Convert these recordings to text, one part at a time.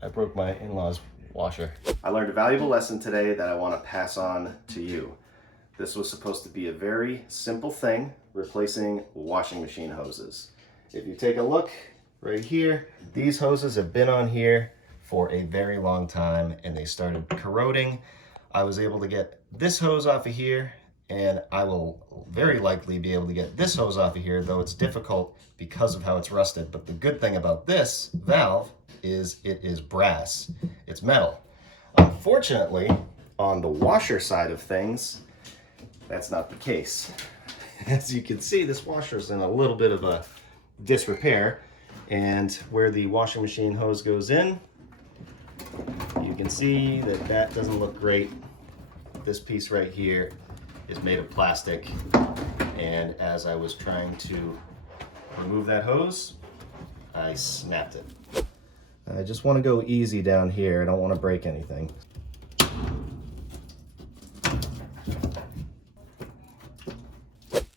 I broke my in-laws washer. I learned a valuable lesson today that I want to pass on to you. This was supposed to be a very simple thing, replacing washing machine hoses. If you take a look right here, these hoses have been on here for a very long time and they started corroding. I was able to get this hose off of here, and I will very likely be able to get this hose off of here, though it's difficult because of how it's rusted. But the good thing about this valve is it is brass. It's metal. Unfortunately, on the washer side of things, that's not the case. As you can see, this washer is in a little bit of a disrepair, and where the washing machine hose goes in, you can see that that doesn't look great. This piece right here is made of plastic, and as I was trying to remove that hose, I snapped it. I just want to go easy down here. I don't want to break anything.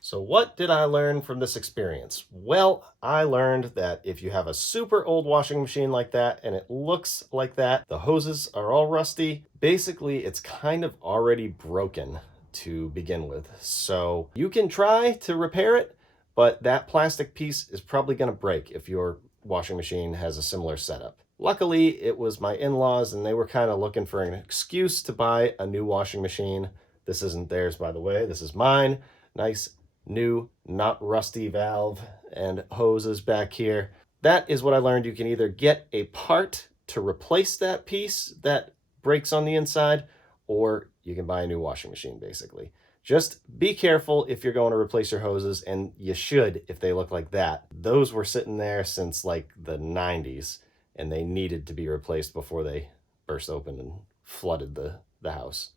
So what did I learn from this experience? Well, I learned that if you have a super old washing machine like that and it looks like that, the hoses are all rusty, basically it's kind of already broken to begin with. So you can try to repair it, but that plastic piece is probably going to break if your washing machine has a similar setup. Luckily, it was my in-laws and they were kind of looking for an excuse to buy a new washing machine. This isn't theirs, by the way. This is mine. Nice new, not rusty valve and hoses back here. That is what I learned. You can either get a part to replace that piece that breaks on the inside, or you can buy a new washing machine, basically. Just be careful if you're going to replace your hoses, and you should if they look like that. Those were sitting there since like the 90s, and they needed to be replaced before they burst open and flooded the house.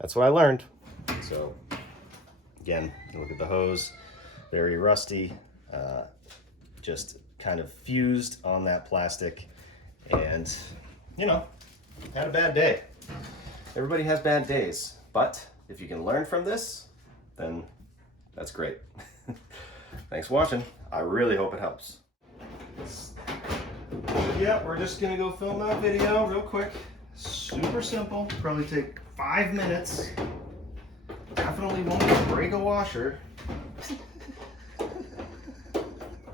That's what I learned. So again, look at the hose, very rusty, just kind of fused on that plastic, and, you know, had a bad day. Everybody has bad days, but if you can learn from this, then that's great. Thanks for watching. I really hope it helps. Yeah, we're just gonna go film that video real quick. Super simple, probably take 5 minutes. Definitely won't break a washer.